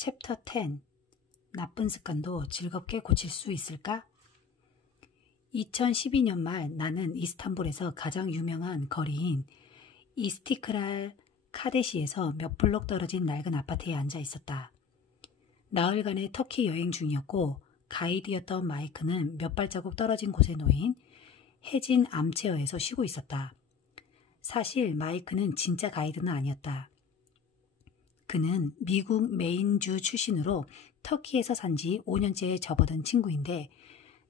챕터 10. 나쁜 습관도 즐겁게 고칠 수 있을까? 2012년 말 나는 이스탄불에서 가장 유명한 거리인 이스티클랄 카데시에서 몇 블록 떨어진 낡은 아파트에 앉아 있었다. 나흘간의 터키 여행 중이었고 가이드였던 마이크는 몇 발자국 떨어진 곳에 놓인 해진 암체어에서 쉬고 있었다. 사실 마이크는 진짜 가이드는 아니었다. 그는 미국 메인주 출신으로 터키에서 산 지 5년째에 접어든 친구인데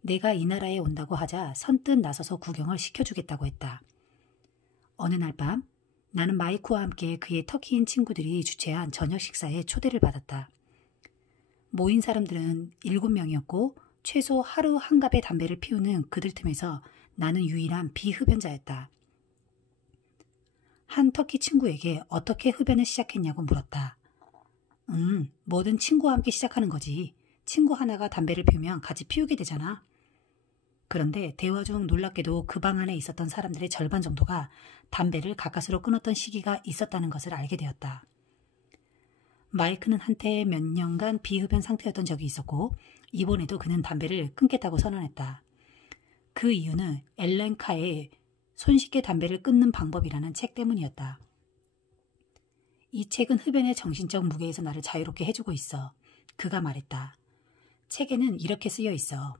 내가 이 나라에 온다고 하자 선뜻 나서서 구경을 시켜주겠다고 했다. 어느 날 밤 나는 마이크와 함께 그의 터키인 친구들이 주최한 저녁 식사에 초대를 받았다. 모인 사람들은 7명이었고 최소 하루 한 갑의 담배를 피우는 그들 틈에서 나는 유일한 비흡연자였다. 한 터키 친구에게 어떻게 흡연을 시작했냐고 물었다. 뭐든 친구와 함께 시작하는 거지. 친구 하나가 담배를 피우면 같이 피우게 되잖아. 그런데 대화 중 놀랍게도 그 방 안에 있었던 사람들의 절반 정도가 담배를 가까스로 끊었던 시기가 있었다는 것을 알게 되었다. 마이크는 한때 몇 년간 비흡연 상태였던 적이 있었고 이번에도 그는 담배를 끊겠다고 선언했다. 그 이유는 앨런 카의 손쉽게 담배를 끊는 방법이라는 책 때문이었다. 이 책은 흡연의 정신적 무게에서 나를 자유롭게 해주고 있어. 그가 말했다. 책에는 이렇게 쓰여 있어.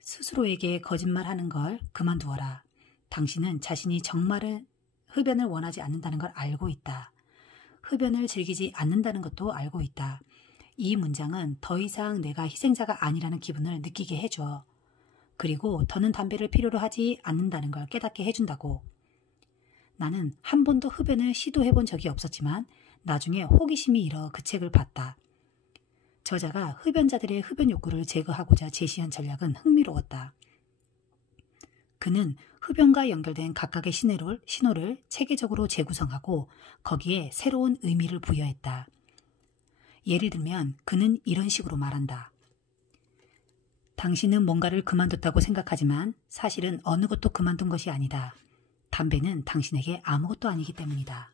스스로에게 거짓말하는 걸 그만두어라. 당신은 자신이 정말은 흡연을 원하지 않는다는 걸 알고 있다. 흡연을 즐기지 않는다는 것도 알고 있다. 이 문장은 더 이상 내가 희생자가 아니라는 기분을 느끼게 해줘. 그리고 더는 담배를 필요로 하지 않는다는 걸 깨닫게 해준다고. 나는 한 번도 흡연을 시도해본 적이 없었지만 나중에 호기심이 일어 그 책을 봤다. 저자가 흡연자들의 흡연 욕구를 제거하고자 제시한 전략은 흥미로웠다. 그는 흡연과 연결된 각각의 신호를 체계적으로 재구성하고 거기에 새로운 의미를 부여했다. 예를 들면 그는 이런 식으로 말한다. 당신은 뭔가를 그만뒀다고 생각하지만 사실은 어느 것도 그만둔 것이 아니다. 담배는 당신에게 아무것도 아니기 때문이다.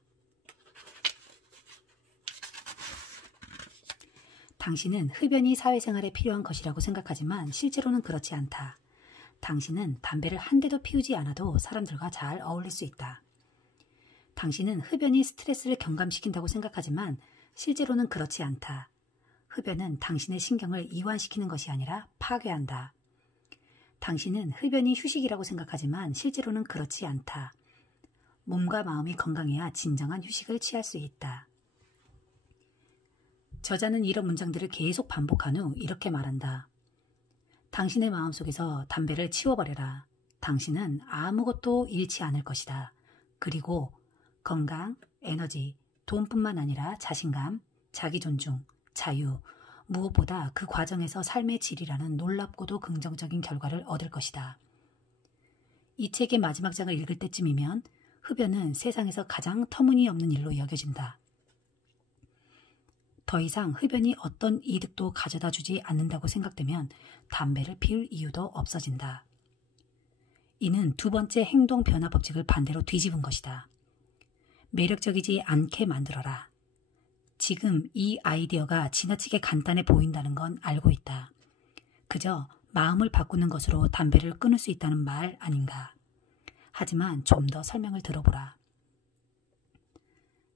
당신은 흡연이 사회생활에 필요한 것이라고 생각하지만 실제로는 그렇지 않다. 당신은 담배를 한 대도 피우지 않아도 사람들과 잘 어울릴 수 있다. 당신은 흡연이 스트레스를 경감시킨다고 생각하지만 실제로는 그렇지 않다. 흡연은 당신의 신경을 이완시키는 것이 아니라 파괴한다. 당신은 흡연이 휴식이라고 생각하지만 실제로는 그렇지 않다. 몸과 마음이 건강해야 진정한 휴식을 취할 수 있다. 저자는 이런 문장들을 계속 반복한 후 이렇게 말한다. 당신의 마음속에서 담배를 치워버려라. 당신은 아무것도 잃지 않을 것이다. 그리고 건강, 에너지, 돈뿐만 아니라 자신감, 자기존중, 자유, 무엇보다 그 과정에서 삶의 질이라는 놀랍고도 긍정적인 결과를 얻을 것이다. 이 책의 마지막 장을 읽을 때쯤이면 흡연은 세상에서 가장 터무니없는 일로 여겨진다. 더 이상 흡연이 어떤 이득도 가져다 주지 않는다고 생각되면 담배를 피울 이유도 없어진다. 이는 두 번째 행동 변화 법칙을 반대로 뒤집은 것이다. 매력적이지 않게 만들어라. 지금 이 아이디어가 지나치게 간단해 보인다는 건 알고 있다. 그저 마음을 바꾸는 것으로 담배를 끊을 수 있다는 말 아닌가. 하지만 좀 더 설명을 들어보라.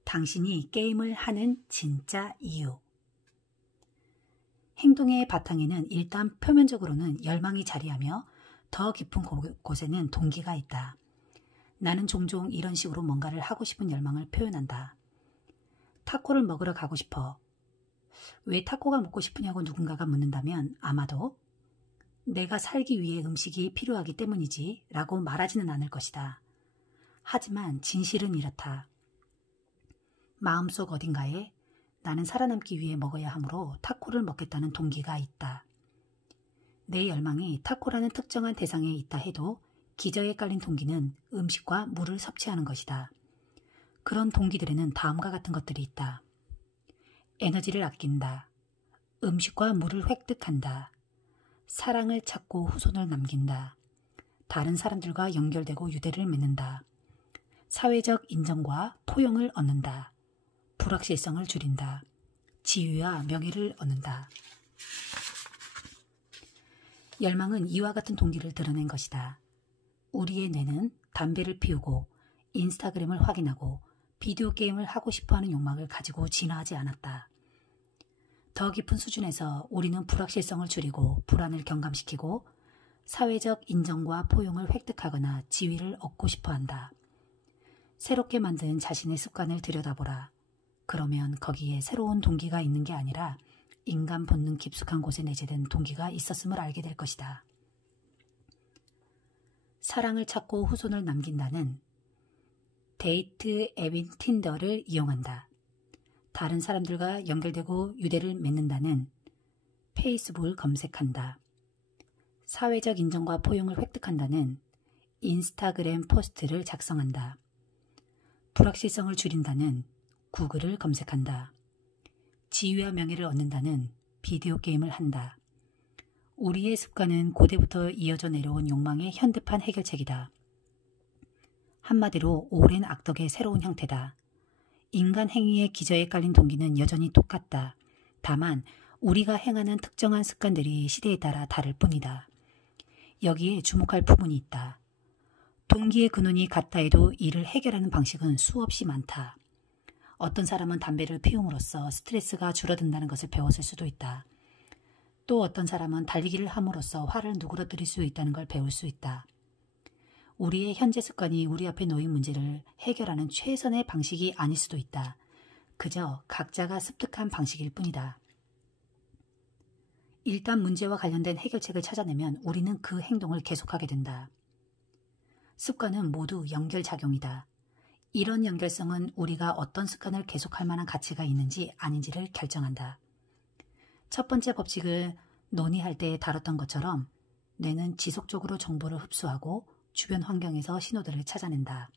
당신이 게임을 하는 진짜 이유. 행동의 바탕에는 일단 표면적으로는 열망이 자리하며 더 깊은 곳에는 동기가 있다. 나는 종종 이런 식으로 뭔가를 하고 싶은 열망을 표현한다. 타코를 먹으러 가고 싶어. 왜 타코가 먹고 싶으냐고 누군가가 묻는다면 아마도 내가 살기 위해 음식이 필요하기 때문이지 라고 말하지는 않을 것이다. 하지만 진실은 이렇다. 마음속 어딘가에 나는 살아남기 위해 먹어야 하므로 타코를 먹겠다는 동기가 있다. 내 열망이 타코라는 특정한 대상에 있다 해도 기저에 깔린 동기는 음식과 물을 섭취하는 것이다. 그런 동기들에는 다음과 같은 것들이 있다. 에너지를 아낀다. 음식과 물을 획득한다. 사랑을 찾고 후손을 남긴다. 다른 사람들과 연결되고 유대를 맺는다. 사회적 인정과 포용을 얻는다. 불확실성을 줄인다. 지위와 명예를 얻는다. 열망은 이와 같은 동기를 드러낸 것이다. 우리의 뇌는 담배를 피우고 인스타그램을 확인하고 비디오 게임을 하고 싶어하는 욕망을 가지고 진화하지 않았다. 더 깊은 수준에서 우리는 불확실성을 줄이고 불안을 경감시키고 사회적 인정과 포용을 획득하거나 지위를 얻고 싶어한다. 새롭게 만든 자신의 습관을 들여다보라. 그러면 거기에 새로운 동기가 있는 게 아니라 인간 본능 깊숙한 곳에 내재된 동기가 있었음을 알게 될 것이다. 사랑을 찾고 후손을 남긴다는 데이트 앱인 틴더를 이용한다. 다른 사람들과 연결되고 유대를 맺는다는 페이스북을 검색한다. 사회적 인정과 포용을 획득한다는 인스타그램 포스트를 작성한다. 불확실성을 줄인다는 구글을 검색한다. 지위와 명예를 얻는다는 비디오 게임을 한다. 우리의 습관은 고대부터 이어져 내려온 욕망의 현대판 해결책이다. 한마디로 오랜 악덕의 새로운 형태다. 인간 행위의 기저에 깔린 동기는 여전히 똑같다. 다만 우리가 행하는 특정한 습관들이 시대에 따라 다를 뿐이다. 여기에 주목할 부분이 있다. 동기의 근원이 같다 해도 이를 해결하는 방식은 수없이 많다. 어떤 사람은 담배를 피움으로써 스트레스가 줄어든다는 것을 배웠을 수도 있다. 또 어떤 사람은 달리기를 함으로써 화를 누그러뜨릴 수 있다는 걸 배울 수 있다. 우리의 현재 습관이 우리 앞에 놓인 문제를 해결하는 최선의 방식이 아닐 수도 있다. 그저 각자가 습득한 방식일 뿐이다. 일단 문제와 관련된 해결책을 찾아내면 우리는 그 행동을 계속하게 된다. 습관은 모두 연결작용이다. 이런 연결성은 우리가 어떤 습관을 계속할 만한 가치가 있는지 아닌지를 결정한다. 첫 번째 법칙을 논의할 때 다뤘던 것처럼 뇌는 지속적으로 정보를 흡수하고 주변 환경에서 신호들을 찾아낸다.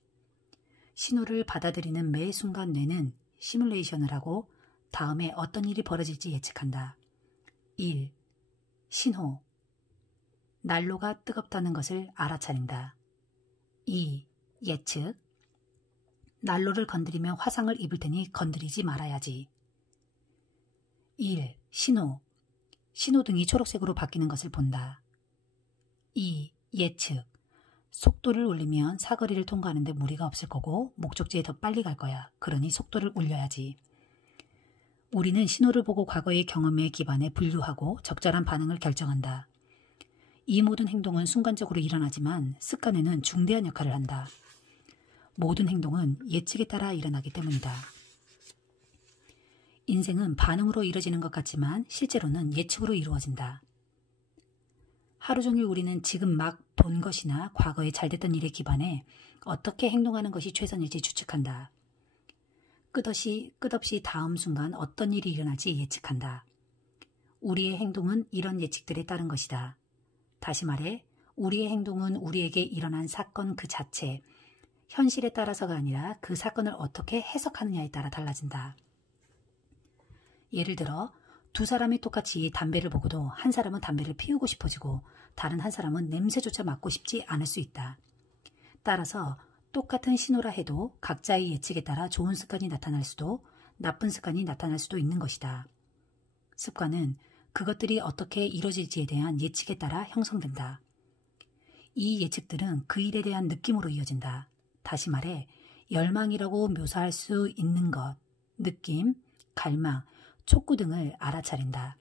신호를 받아들이는 매 순간 뇌는 시뮬레이션을 하고 다음에 어떤 일이 벌어질지 예측한다. 1. 신호. 난로가 뜨겁다는 것을 알아차린다. 2. 예측. 난로를 건드리면 화상을 입을 테니 건드리지 말아야지. 1. 신호. 신호등이 초록색으로 바뀌는 것을 본다. 2. 예측. 속도를 올리면 사거리를 통과하는데 무리가 없을 거고 목적지에 더 빨리 갈 거야. 그러니 속도를 올려야지. 우리는 신호를 보고 과거의 경험에 기반해 분류하고 적절한 반응을 결정한다. 이 모든 행동은 순간적으로 일어나지만 습관에는 중대한 역할을 한다. 모든 행동은 예측에 따라 일어나기 때문이다. 인생은 반응으로 이루어지는 것 같지만 실제로는 예측으로 이루어진다. 하루 종일 우리는 지금 막 본 것이나 과거에 잘됐던 일에 기반해 어떻게 행동하는 것이 최선일지 추측한다. 끝없이 다음 순간 어떤 일이 일어날지 예측한다. 우리의 행동은 이런 예측들에 따른 것이다. 다시 말해 우리의 행동은 우리에게 일어난 사건 그 자체, 현실에 따라서가 아니라 그 사건을 어떻게 해석하느냐에 따라 달라진다. 예를 들어 두 사람이 똑같이 담배를 보고도 한 사람은 담배를 피우고 싶어지고 다른 한 사람은 냄새조차 맡고 싶지 않을 수 있다. 따라서 똑같은 신호라 해도 각자의 예측에 따라 좋은 습관이 나타날 수도 나쁜 습관이 나타날 수도 있는 것이다. 습관은 그것들이 어떻게 이루어질지에 대한 예측에 따라 형성된다. 이 예측들은 그 일에 대한 느낌으로 이어진다. 다시 말해 열망이라고 묘사할 수 있는 것, 느낌, 갈망, 촉구 등을 알아차린다.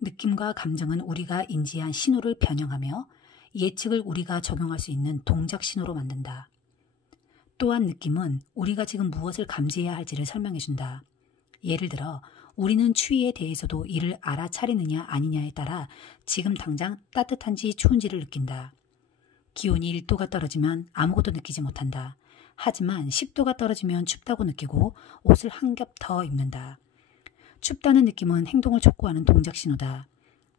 느낌과 감정은 우리가 인지한 신호를 변형하며 예측을 우리가 적용할 수 있는 동작 신호로 만든다. 또한 느낌은 우리가 지금 무엇을 감지해야 할지를 설명해준다. 예를 들어 우리는 추위에 대해서도 이를 알아차리느냐 아니냐에 따라 지금 당장 따뜻한지 추운지를 느낀다. 기온이 1도가 떨어지면 아무것도 느끼지 못한다. 하지만 10도가 떨어지면 춥다고 느끼고 옷을 한 겹 더 입는다. 춥다는 느낌은 행동을 촉구하는 동작 신호다.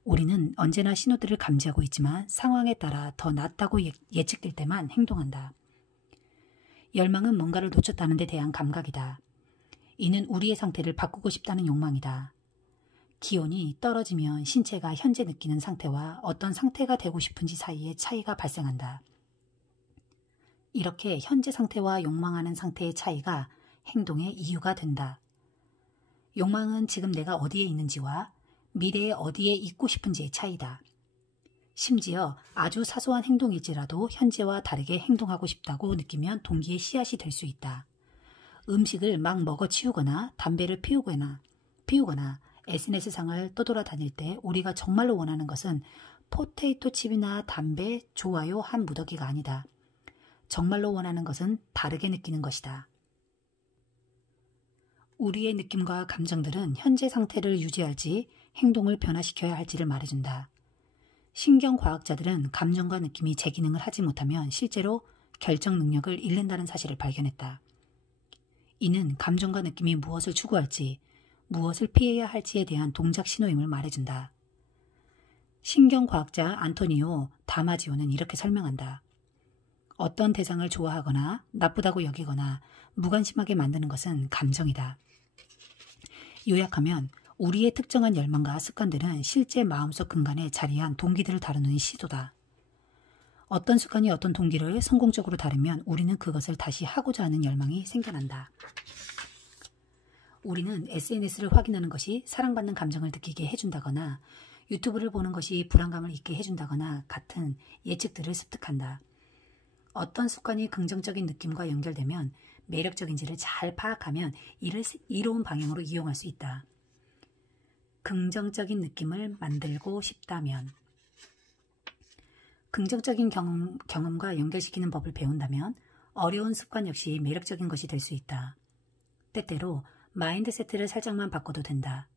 우리는 언제나 신호들을 감지하고 있지만 상황에 따라 더 낫다고 예측될 때만 행동한다. 열망은 뭔가를 놓쳤다는 데 대한 감각이다. 이는 우리의 상태를 바꾸고 싶다는 욕망이다. 기온이 떨어지면 신체가 현재 느끼는 상태와 어떤 상태가 되고 싶은지 사이에 차이가 발생한다. 이렇게 현재 상태와 욕망하는 상태의 차이가 행동의 이유가 된다. 욕망은 지금 내가 어디에 있는지와 미래에 어디에 있고 싶은지의 차이다. 심지어 아주 사소한 행동일지라도 현재와 다르게 행동하고 싶다고 느끼면 동기의 씨앗이 될 수 있다. 음식을 막 먹어치우거나 담배를 피우거나 SNS상을 떠돌아다닐 때 우리가 정말로 원하는 것은 포테이토 칩이나 담배, 좋아요 한 무더기가 아니다. 정말로 원하는 것은 다르게 느끼는 것이다. 우리의 느낌과 감정들은 현재 상태를 유지할지 행동을 변화시켜야 할지를 말해준다. 신경과학자들은 감정과 느낌이 제 기능을 하지 못하면 실제로 결정 능력을 잃는다는 사실을 발견했다. 이는 감정과 느낌이 무엇을 추구할지, 무엇을 피해야 할지에 대한 동작 신호임을 말해준다. 신경과학자 안토니오 다마지오는 이렇게 설명한다. 어떤 대상을 좋아하거나 나쁘다고 여기거나 무관심하게 만드는 것은 감정이다. 요약하면 우리의 특정한 열망과 습관들은 실제 마음속 근간에 자리한 동기들을 다루는 시도다. 어떤 습관이 어떤 동기를 성공적으로 다루면 우리는 그것을 다시 하고자 하는 열망이 생겨난다. 우리는 SNS를 확인하는 것이 사랑받는 감정을 느끼게 해준다거나 유튜브를 보는 것이 불안감을 잊게 해준다거나 같은 예측들을 습득한다. 어떤 습관이 긍정적인 느낌과 연결되면 매력적인지를 잘 파악하면 이를 이로운 방향으로 이용할 수 있다. 긍정적인 느낌을 만들고 싶다면 긍정적인 경험과 연결시키는 법을 배운다면 어려운 습관 역시 매력적인 것이 될 수 있다. 때때로 마인드세트를 살짝만 바꿔도 된다.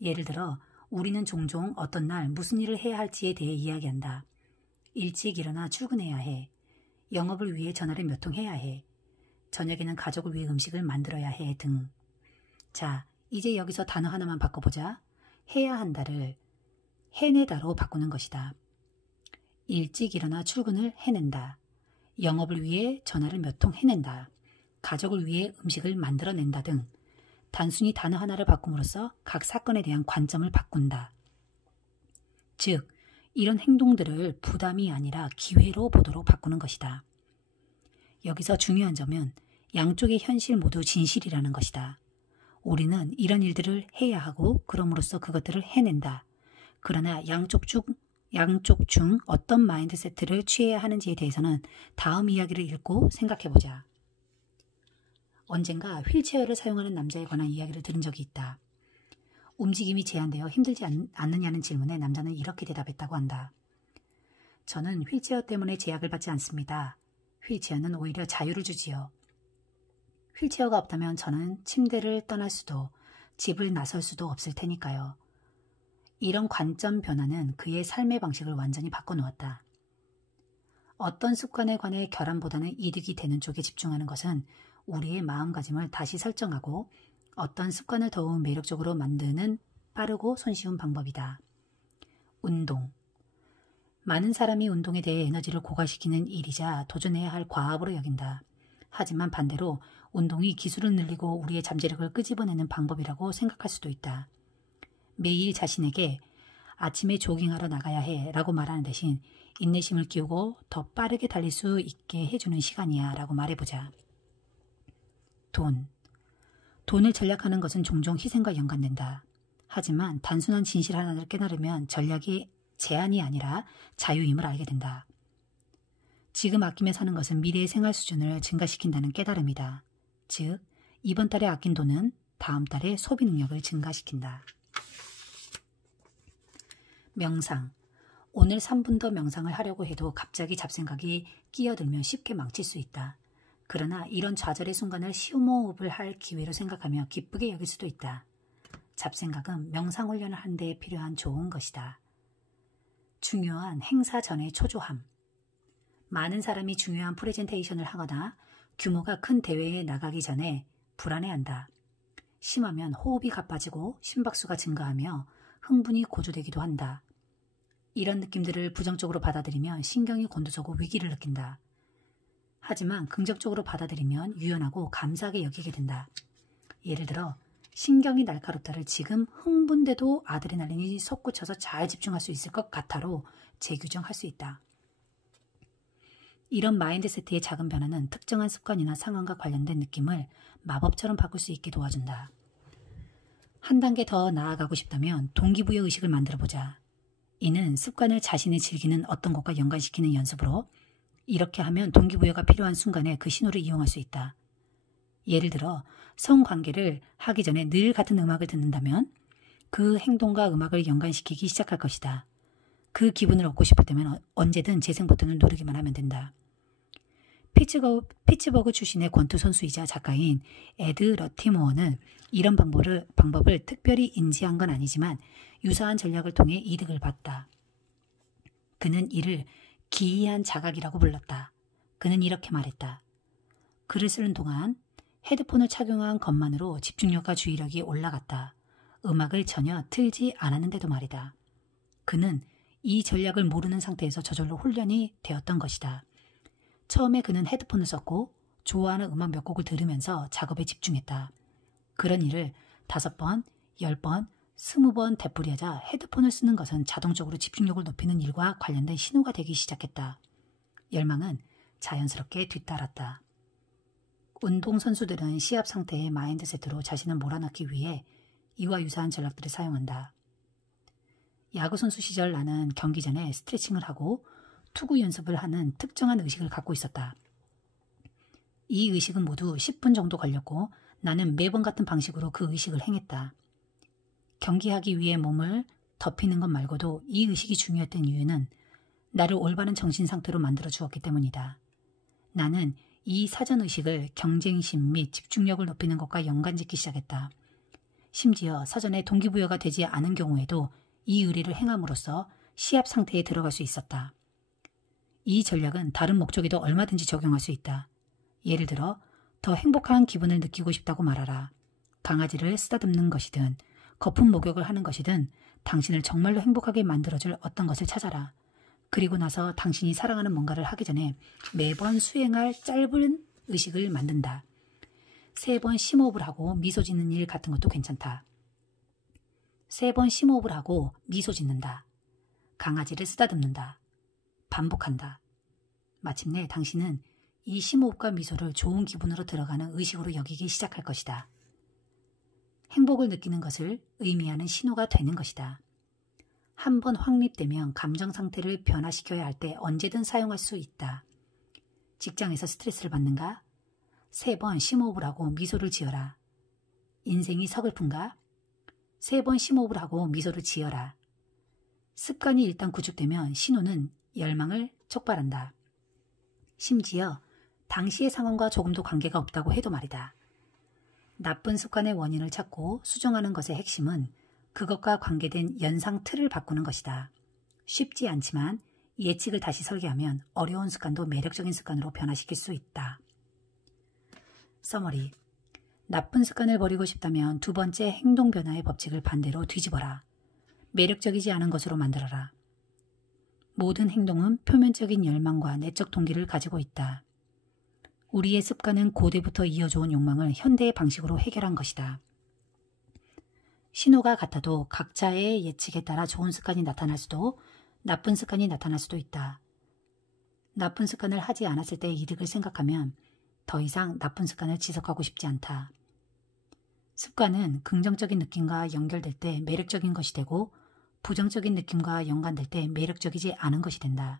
예를 들어 우리는 종종 어떤 날 무슨 일을 해야 할지에 대해 이야기한다. 일찍 일어나 출근해야 해. 영업을 위해 전화를 몇 통 해야 해. 저녁에는 가족을 위해 음식을 만들어야 해 등. 자, 이제 여기서 단어 하나만 바꿔보자. 해야 한다를 해내다로 바꾸는 것이다. 일찍 일어나 출근을 해낸다. 영업을 위해 전화를 몇 통 해낸다. 가족을 위해 음식을 만들어낸다 등 단순히 단어 하나를 바꿈으로써 각 사건에 대한 관점을 바꾼다. 즉, 이런 행동들을 부담이 아니라 기회로 보도록 바꾸는 것이다. 여기서 중요한 점은 양쪽의 현실 모두 진실이라는 것이다. 우리는 이런 일들을 해야 하고 그럼으로써 그것들을 해낸다. 그러나 양쪽 중 어떤 마인드세트를 취해야 하는지에 대해서는 다음 이야기를 읽고 생각해보자. 언젠가 휠체어를 사용하는 남자에 관한 이야기를 들은 적이 있다. 움직임이 제한되어 힘들지 않느냐는 질문에 남자는 이렇게 대답했다고 한다. 저는 휠체어 때문에 제약을 받지 않습니다. 휠체어는 오히려 자유를 주지요. 휠체어가 없다면 저는 침대를 떠날 수도 집을 나설 수도 없을 테니까요. 이런 관점 변화는 그의 삶의 방식을 완전히 바꿔놓았다. 어떤 습관에 관해 결함보다는 이득이 되는 쪽에 집중하는 것은 우리의 마음가짐을 다시 설정하고 어떤 습관을 더욱 매력적으로 만드는 빠르고 손쉬운 방법이다. 운동. 많은 사람이 운동에 대해 에너지를 고갈시키는 일이자 도전해야 할 과업으로 여긴다. 하지만 반대로 운동이 기술을 늘리고 우리의 잠재력을 끄집어내는 방법이라고 생각할 수도 있다. 매일 자신에게 아침에 조깅하러 나가야 해 라고 말하는 대신 인내심을 키우고 더 빠르게 달릴 수 있게 해주는 시간이야 라고 말해보자. 돈을 전략하는 것은 종종 희생과 연관된다. 하지만 단순한 진실 하나를 깨달으면 전략이 제한이 아니라 자유임을 알게 된다. 지금 아끼며 사는 것은 미래의 생활 수준을 증가시킨다는 깨달음이다. 즉, 이번 달에 아낀 돈은 다음 달에 소비 능력을 증가시킨다. 명상. 오늘 3분 더 명상을 하려고 해도 갑자기 잡생각이 끼어들면 쉽게 망칠 수 있다. 그러나 이런 좌절의 순간을 심호흡을 할 기회로 생각하며 기쁘게 여길 수도 있다. 잡생각은 명상 훈련을 하는 데 필요한 좋은 것이다. 중요한 행사 전의 초조함. 많은 사람이 중요한 프레젠테이션을 하거나 규모가 큰 대회에 나가기 전에 불안해한다. 심하면 호흡이 가빠지고 심박수가 증가하며 흥분이 고조되기도 한다. 이런 느낌들을 부정적으로 받아들이면 신경이 곤두서고 위기를 느낀다. 하지만 긍정적으로 받아들이면 유연하고 감사하게 여기게 된다. 예를 들어 신경이 날카롭다를 지금 흥분돼도 아드레날린이 솟구쳐서 잘 집중할 수 있을 것 같아로 재규정할 수 있다. 이런 마인드세트의 작은 변화는 특정한 습관이나 상황과 관련된 느낌을 마법처럼 바꿀 수 있게 도와준다. 한 단계 더 나아가고 싶다면 동기부여 의식을 만들어보자. 이는 습관을 자신이 즐기는 어떤 것과 연관시키는 연습으로 이렇게 하면 동기부여가 필요한 순간에 그 신호를 이용할 수 있다. 예를 들어 성관계를 하기 전에 늘 같은 음악을 듣는다면 그 행동과 음악을 연관시키기 시작할 것이다. 그 기분을 얻고 싶을 때면 언제든 재생 버튼을 누르기만 하면 된다. 피츠버그 출신의 권투 선수이자 작가인 에드 러티모어는 이런 방법을 특별히 인지한 건 아니지만 유사한 전략을 통해 이득을 봤다. 그는 이를 기이한 자각이라고 불렀다. 그는 이렇게 말했다. 글을 쓰는 동안 헤드폰을 착용한 것만으로 집중력과 주의력이 올라갔다. 음악을 전혀 틀지 않았는데도 말이다. 그는 이 전략을 모르는 상태에서 저절로 훈련이 되었던 것이다. 처음에 그는 헤드폰을 썼고 좋아하는 음악 몇 곡을 들으면서 작업에 집중했다. 그런 일을 5번, 10번, 20번 되풀이하자 헤드폰을 쓰는 것은 자동적으로 집중력을 높이는 일과 관련된 신호가 되기 시작했다. 열망은 자연스럽게 뒤따랐다. 운동선수들은 시합 상태의 마인드세트로 자신을 몰아넣기 위해 이와 유사한 전략들을 사용한다. 야구선수 시절 나는 경기 전에 스트레칭을 하고 투구 연습을 하는 특정한 의식을 갖고 있었다. 이 의식은 모두 10분 정도 걸렸고 나는 매번 같은 방식으로 그 의식을 행했다. 경기하기 위해 몸을 덮이는 것 말고도 이 의식이 중요했던 이유는 나를 올바른 정신 상태로 만들어 주었기 때문이다. 나는 이 사전의식을 경쟁심 및 집중력을 높이는 것과 연관짓기 시작했다. 심지어 사전에 동기부여가 되지 않은 경우에도 이 의례를 행함으로써 시합 상태에 들어갈 수 있었다. 이 전략은 다른 목적에도 얼마든지 적용할 수 있다. 예를 들어 더 행복한 기분을 느끼고 싶다고 말하라. 강아지를 쓰다듬는 것이든 거품 목욕을 하는 것이든 당신을 정말로 행복하게 만들어줄 어떤 것을 찾아라. 그리고 나서 당신이 사랑하는 뭔가를 하기 전에 매번 수행할 짧은 의식을 만든다. 3번 심호흡을 하고 미소 짓는 일 같은 것도 괜찮다. 3번 심호흡을 하고 미소 짓는다. 강아지를 쓰다듬는다. 반복한다. 마침내 당신은 이 심호흡과 미소를 좋은 기분으로 들어가는 의식으로 여기기 시작할 것이다. 행복을 느끼는 것을 의미하는 신호가 되는 것이다. 한번 확립되면 감정 상태를 변화시켜야 할 때 언제든 사용할 수 있다. 직장에서 스트레스를 받는가? 3번 심호흡을 하고 미소를 지어라. 인생이 서글픈가? 3번 심호흡을 하고 미소를 지어라. 습관이 일단 구축되면 신호는 열망을 촉발한다. 심지어 당시의 상황과 조금도 관계가 없다고 해도 말이다. 나쁜 습관의 원인을 찾고 수정하는 것의 핵심은 그것과 관계된 연상 틀을 바꾸는 것이다. 쉽지 않지만 예측을 다시 설계하면 어려운 습관도 매력적인 습관으로 변화시킬 수 있다. 서머리. 나쁜 습관을 버리고 싶다면 2번째 행동 변화의 법칙을 반대로 뒤집어라. 매력적이지 않은 것으로 만들어라. 모든 행동은 표면적인 열망과 내적 동기를 가지고 있다. 우리의 습관은 고대부터 이어져온 욕망을 현대의 방식으로 해결한 것이다. 신호가 같아도 각자의 예측에 따라 좋은 습관이 나타날 수도 나쁜 습관이 나타날 수도 있다. 나쁜 습관을 하지 않았을 때의 이득을 생각하면 더 이상 나쁜 습관을 지속하고 싶지 않다. 습관은 긍정적인 느낌과 연결될 때 매력적인 것이 되고 부정적인 느낌과 연관될 때 매력적이지 않은 것이 된다.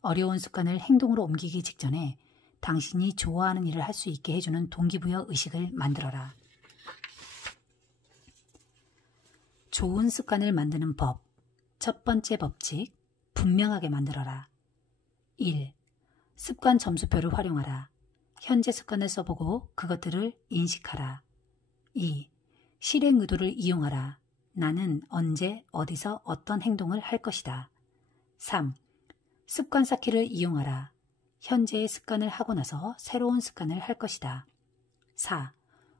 어려운 습관을 행동으로 옮기기 직전에 당신이 좋아하는 일을 할 수 있게 해주는 동기부여 의식을 만들어라. 좋은 습관을 만드는 법. 첫 번째 법칙, 분명하게 만들어라. 1. 습관 점수표를 활용하라. 현재 습관을 써보고 그것들을 인식하라. 2. 실행 의도를 이용하라. 나는 언제, 어디서 어떤 행동을 할 것이다. 3. 습관 쌓기를 이용하라. 현재의 습관을 하고 나서 새로운 습관을 할 것이다. 4.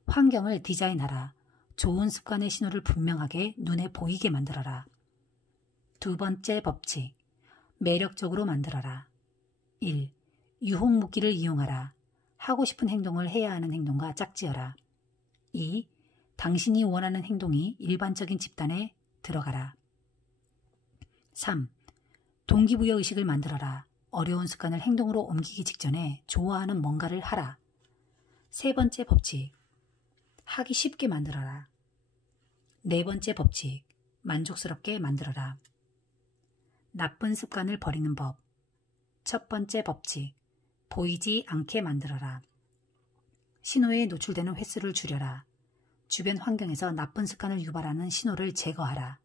환경을 디자인하라. 좋은 습관의 신호를 분명하게 눈에 보이게 만들어라. 2번째 법칙. 매력적으로 만들어라. 1. 유혹묶기를 이용하라. 하고 싶은 행동을 해야 하는 행동과 짝지어라. 2. 당신이 원하는 행동이 일반적인 집단에 들어가라. 3. 동기부여 의식을 만들어라. 어려운 습관을 행동으로 옮기기 직전에 좋아하는 뭔가를 하라. 3번째 법칙. 하기 쉽게 만들어라. 네 번째 법칙, 만족스럽게 만들어라. 나쁜 습관을 버리는 법. 첫 번째 법칙, 보이지 않게 만들어라. 신호에 노출되는 횟수를 줄여라. 주변 환경에서 나쁜 습관을 유발하는 신호를 제거하라.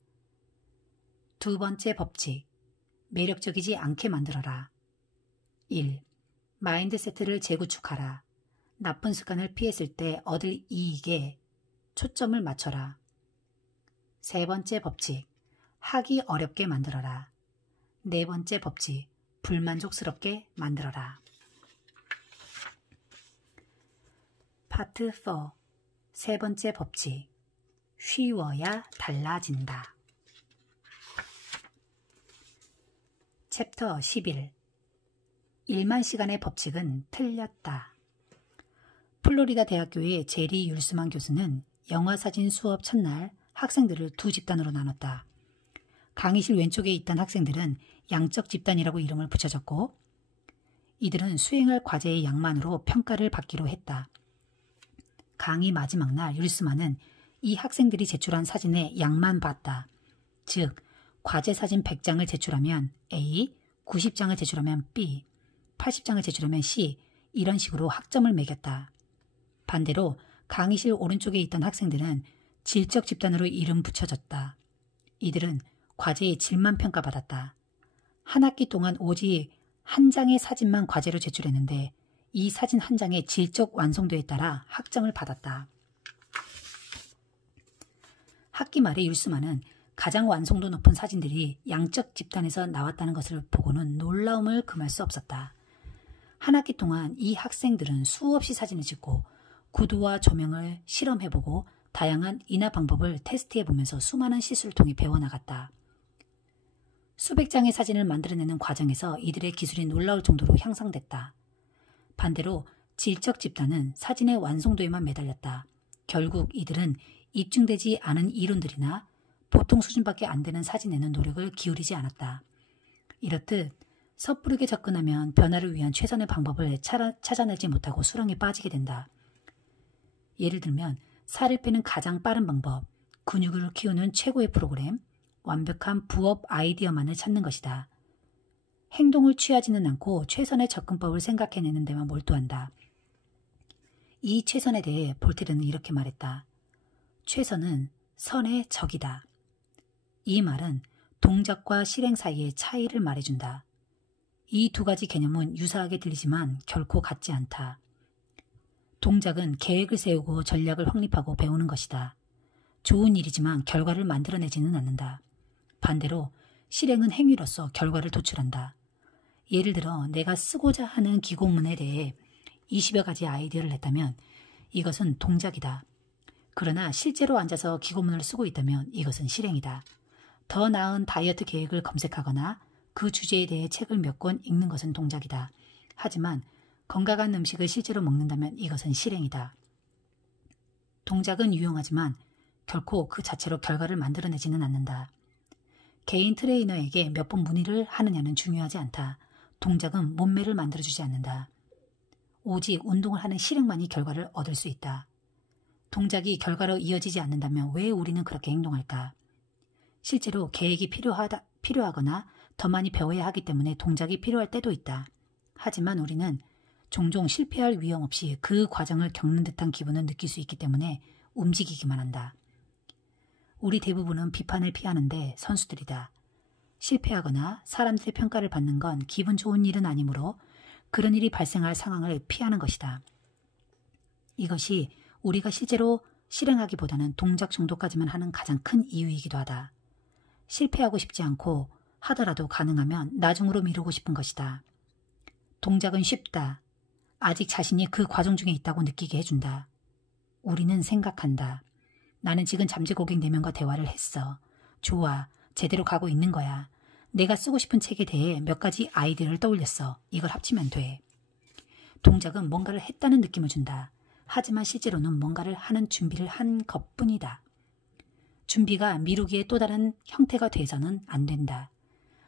두 번째 법칙, 매력적이지 않게 만들어라. 1. 마인드세트를 재구축하라. 나쁜 습관을 피했을 때 얻을 이익에 초점을 맞춰라. 세 번째 법칙, 하기 어렵게 만들어라. 네 번째 법칙, 불만족스럽게 만들어라. 파트 4. 세 번째 법칙, 쉬워야 달라진다. 챕터 11. 1만 시간의 법칙은 틀렸다. 플로리다 대학교의 제리 율스만 교수는 영화사진 수업 첫날 학생들을 두 집단으로 나눴다. 강의실 왼쪽에 있던 학생들은 양적 집단이라고 이름을 붙여줬고 이들은 수행할 과제의 양만으로 평가를 받기로 했다. 강의 마지막 날 율스만은 이 학생들이 제출한 사진의 양만 봤다. 즉 과제 사진 100장을 제출하면 A, 90장을 제출하면 B, 80장을 제출하면 C 이런 식으로 학점을 매겼다. 반대로 강의실 오른쪽에 있던 학생들은 질적 집단으로 이름 붙여졌다. 이들은 과제의 질만 평가받았다. 한 학기 동안 오직 한 장의 사진만 과제로 제출했는데 이 사진 한 장의 질적 완성도에 따라 학점을 받았다. 학기 말에 율스만은 가장 완성도 높은 사진들이 양적 집단에서 나왔다는 것을 보고는 놀라움을 금할 수 없었다. 한 학기 동안 이 학생들은 수없이 사진을 찍고 구도와 조명을 실험해보고 다양한 인화 방법을 테스트해보면서 수많은 실수를 통해 배워나갔다. 수백 장의 사진을 만들어내는 과정에서 이들의 기술이 놀라울 정도로 향상됐다. 반대로 질적 집단은 사진의 완성도에만 매달렸다. 결국 이들은 입증되지 않은 이론들이나 보통 수준밖에 안 되는 사진에는 노력을 기울이지 않았다. 이렇듯 섣부르게 접근하면 변화를 위한 최선의 방법을 찾아내지 못하고 수렁에 빠지게 된다. 예를 들면 살을 빼는 가장 빠른 방법, 근육을 키우는 최고의 프로그램, 완벽한 부업 아이디어만을 찾는 것이다. 행동을 취하지는 않고 최선의 접근법을 생각해내는 데만 몰두한다. 이 최선에 대해 볼테르는 이렇게 말했다. 최선은 선의 적이다. 이 말은 동작과 실행 사이의 차이를 말해준다. 이 두 가지 개념은 유사하게 들리지만 결코 같지 않다. 동작은 계획을 세우고 전략을 확립하고 배우는 것이다. 좋은 일이지만 결과를 만들어내지는 않는다. 반대로 실행은 행위로서 결과를 도출한다. 예를 들어 내가 쓰고자 하는 기고문에 대해 20여 가지 아이디어를 냈다면 이것은 동작이다. 그러나 실제로 앉아서 기고문을 쓰고 있다면 이것은 실행이다. 더 나은 다이어트 계획을 검색하거나 그 주제에 대해 책을 몇 권 읽는 것은 동작이다. 하지만 건강한 음식을 실제로 먹는다면 이것은 실행이다. 동작은 유용하지만 결코 그 자체로 결과를 만들어내지는 않는다. 개인 트레이너에게 몇 번 문의를 하느냐는 중요하지 않다. 동작은 몸매를 만들어주지 않는다. 오직 운동을 하는 실행만이 결과를 얻을 수 있다. 동작이 결과로 이어지지 않는다면 왜 우리는 그렇게 행동할까? 실제로 계획이 필요하거나 더 많이 배워야 하기 때문에 동작이 필요할 때도 있다. 하지만 우리는 종종 실패할 위험 없이 그 과정을 겪는 듯한 기분을 느낄 수 있기 때문에 움직이기만 한다. 우리 대부분은 비판을 피하는데 선수들이다. 실패하거나 사람들의 평가를 받는 건 기분 좋은 일은 아니므로 그런 일이 발생할 상황을 피하는 것이다. 이것이 우리가 실제로 실행하기보다는 동작 정도까지만 하는 가장 큰 이유이기도 하다. 실패하고 싶지 않고 하더라도 가능하면 나중으로 미루고 싶은 것이다. 동작은 쉽다. 아직 자신이 그 과정 중에 있다고 느끼게 해준다. 우리는 생각한다. 나는 지금 잠재고객 4명과 대화를 했어. 좋아. 제대로 가고 있는 거야. 내가 쓰고 싶은 책에 대해 몇 가지 아이디어를 떠올렸어. 이걸 합치면 돼. 동작은 뭔가를 했다는 느낌을 준다. 하지만 실제로는 뭔가를 하는 준비를 한 것뿐이다. 준비가 미루기의 또 다른 형태가 돼서는 안 된다.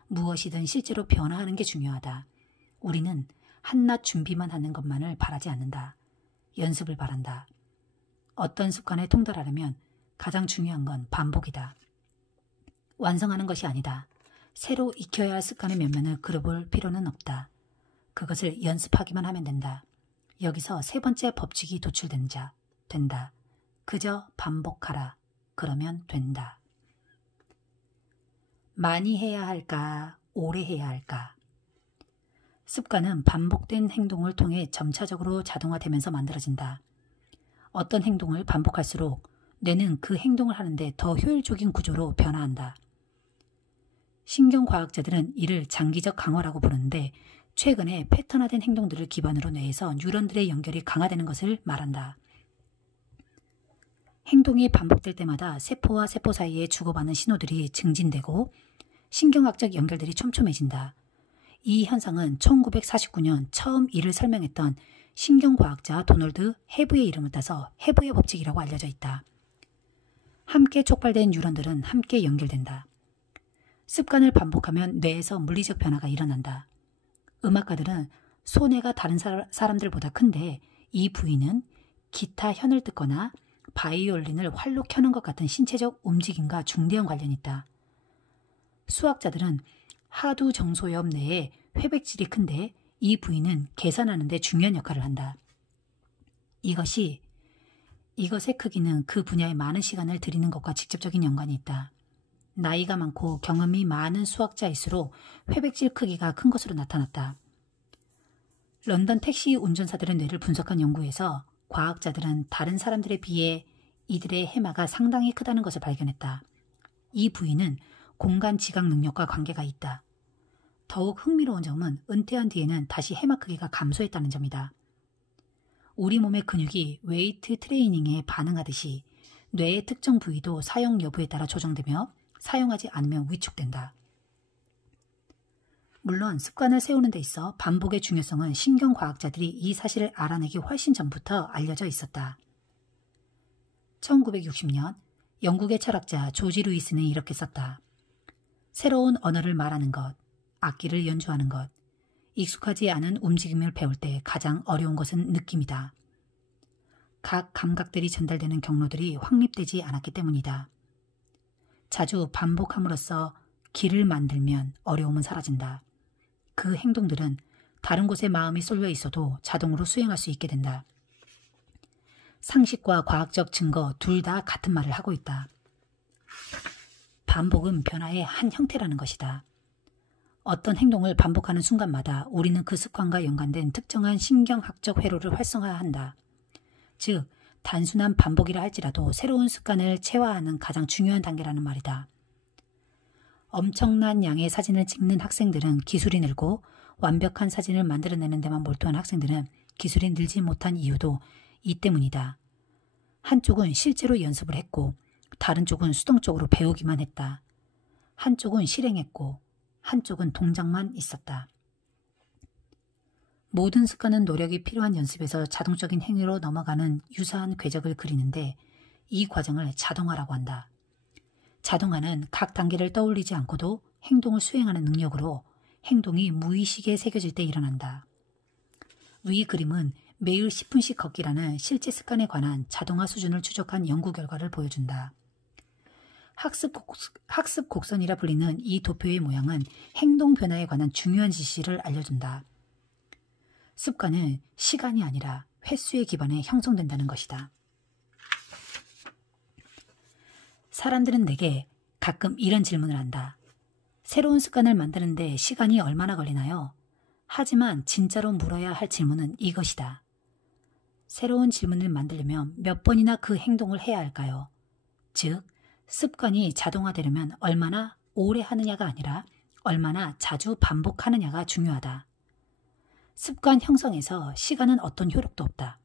무엇이든 실제로 변화하는 게 중요하다. 우리는 한낱 준비만 하는 것만을 바라지 않는다. 연습을 바란다. 어떤 습관에 통달하려면 가장 중요한 건 반복이다. 완성하는 것이 아니다. 새로 익혀야 할 습관의 면면을 그려볼 필요는 없다. 그것을 연습하기만 하면 된다. 여기서 세 번째 법칙이 도출된다. 그저 반복하라. 그러면 된다. 많이 해야 할까? 오래 해야 할까? 습관은 반복된 행동을 통해 점차적으로 자동화되면서 만들어진다. 어떤 행동을 반복할수록 뇌는 그 행동을 하는데 더 효율적인 구조로 변화한다. 신경과학자들은 이를 장기적 강화라고 부르는데 최근에 패턴화된 행동들을 기반으로 뇌에서 뉴런들의 연결이 강화되는 것을 말한다. 행동이 반복될 때마다 세포와 세포 사이에 주고받는 신호들이 증진되고 신경학적 연결들이 촘촘해진다. 이 현상은 1949년 처음 이를 설명했던 신경과학자 도널드 해브의 이름을 따서 해브의 법칙이라고 알려져 있다. 함께 촉발된 뉴런들은 함께 연결된다. 습관을 반복하면 뇌에서 물리적 변화가 일어난다. 음악가들은 손해가 다른 사람들보다 큰데 이 부위는 기타 현을 뜯거나 바이올린을 활로 켜는 것 같은 신체적 움직임과 중대한 관련이 있다. 수학자들은 하두 정소엽 내에 회백질이 큰데 이 부위는 계산하는 데 중요한 역할을 한다. 이것의 크기는 그 분야에 많은 시간을 들이는 것과 직접적인 연관이 있다. 나이가 많고 경험이 많은 수학자일수록 회백질 크기가 큰 것으로 나타났다. 런던 택시 운전사들의 뇌를 분석한 연구에서 과학자들은 다른 사람들에 비해 이들의 해마가 상당히 크다는 것을 발견했다. 이 부위는 공간 지각 능력과 관계가 있다. 더욱 흥미로운 점은 은퇴한 뒤에는 다시 해마 크기가 감소했다는 점이다. 우리 몸의 근육이 웨이트 트레이닝에 반응하듯이 뇌의 특정 부위도 사용 여부에 따라 조정되며 사용하지 않으면 위축된다. 물론 습관을 세우는 데 있어 반복의 중요성은 신경과학자들이 이 사실을 알아내기 훨씬 전부터 알려져 있었다. 1960년 영국의 철학자 조지 루이스는 이렇게 썼다. 새로운 언어를 말하는 것, 악기를 연주하는 것, 익숙하지 않은 움직임을 배울 때 가장 어려운 것은 느낌이다. 각 감각들이 전달되는 경로들이 확립되지 않았기 때문이다. 자주 반복함으로써 길을 만들면 어려움은 사라진다. 그 행동들은 다른 곳에 마음이 쏠려 있어도 자동으로 수행할 수 있게 된다. 상식과 과학적 증거 둘 다 같은 말을 하고 있다. 반복은 변화의 한 형태라는 것이다. 어떤 행동을 반복하는 순간마다 우리는 그 습관과 연관된 특정한 신경학적 회로를 활성화한다. 즉, 단순한 반복이라 할지라도 새로운 습관을 체화하는 가장 중요한 단계라는 말이다. 엄청난 양의 사진을 찍는 학생들은 기술이 늘고 완벽한 사진을 만들어내는 데만 몰두한 학생들은 기술이 늘지 못한 이유도 이 때문이다. 한쪽은 실제로 연습을 했고 다른 쪽은 수동적으로 배우기만 했다. 한쪽은 실행했고 한쪽은 동작만 있었다. 모든 습관은 노력이 필요한 연습에서 자동적인 행위로 넘어가는 유사한 궤적을 그리는데 이 과정을 자동화라고 한다. 자동화는 각 단계를 떠올리지 않고도 행동을 수행하는 능력으로 행동이 무의식에 새겨질 때 일어난다. 위 그림은 매일 10분씩 걷기라는 실제 습관에 관한 자동화 수준을 추적한 연구 결과를 보여준다. 학습 곡선이라 불리는 이 도표의 모양은 행동 변화에 관한 중요한 지시를 알려준다. 습관은 시간이 아니라 횟수에 기반해 형성된다는 것이다. 사람들은 내게 가끔 이런 질문을 한다. 새로운 습관을 만드는데 시간이 얼마나 걸리나요? 하지만 진짜로 물어야 할 질문은 이것이다. 새로운 질문을 만들려면 몇 번이나 그 행동을 해야 할까요? 즉, 습관이 자동화되려면 얼마나 오래 하느냐가 아니라 얼마나 자주 반복하느냐가 중요하다. 습관 형성에서 시간은 어떤 효력도 없다.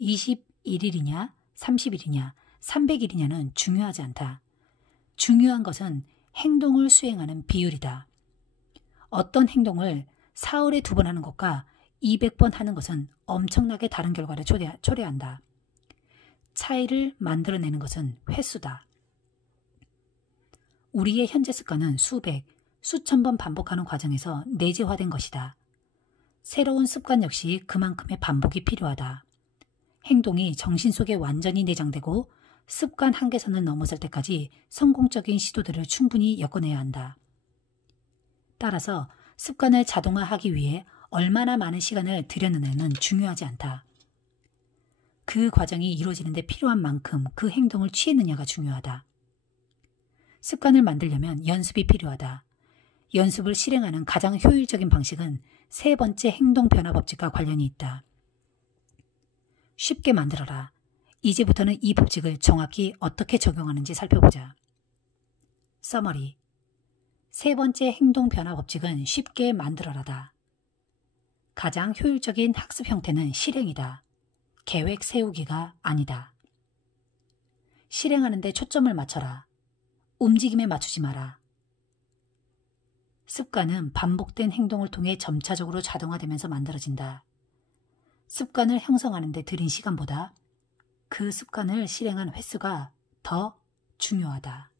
21일이냐, 30일이냐, 300일이냐는 중요하지 않다. 중요한 것은 행동을 수행하는 비율이다. 어떤 행동을 사흘에 2번 하는 것과 200번 하는 것은 엄청나게 다른 결과를 초래한다. 차이를 만들어내는 것은 횟수다. 우리의 현재 습관은 수백, 수천 번 반복하는 과정에서 내재화된 것이다. 새로운 습관 역시 그만큼의 반복이 필요하다. 행동이 정신 속에 완전히 내장되고 습관 한계선을 넘어설 때까지 성공적인 시도들을 충분히 엮어내야 한다. 따라서 습관을 자동화하기 위해 얼마나 많은 시간을 들여느냐는 중요하지 않다. 그 과정이 이루어지는 데 필요한 만큼 그 행동을 취했느냐가 중요하다. 습관을 만들려면 연습이 필요하다. 연습을 실행하는 가장 효율적인 방식은 세 번째 행동 변화 법칙과 관련이 있다. 쉽게 만들어라. 이제부터는 이 법칙을 정확히 어떻게 적용하는지 살펴보자. 서머리. 세 번째 행동 변화 법칙은 쉽게 만들어라다. 가장 효율적인 학습 형태는 실행이다. 계획 세우기가 아니다. 실행하는 데 초점을 맞춰라. 움직임에 맞추지 마라. 습관은 반복된 행동을 통해 점차적으로 자동화되면서 만들어진다. 습관을 형성하는 데 들인 시간보다 그 습관을 실행한 횟수가 더 중요하다.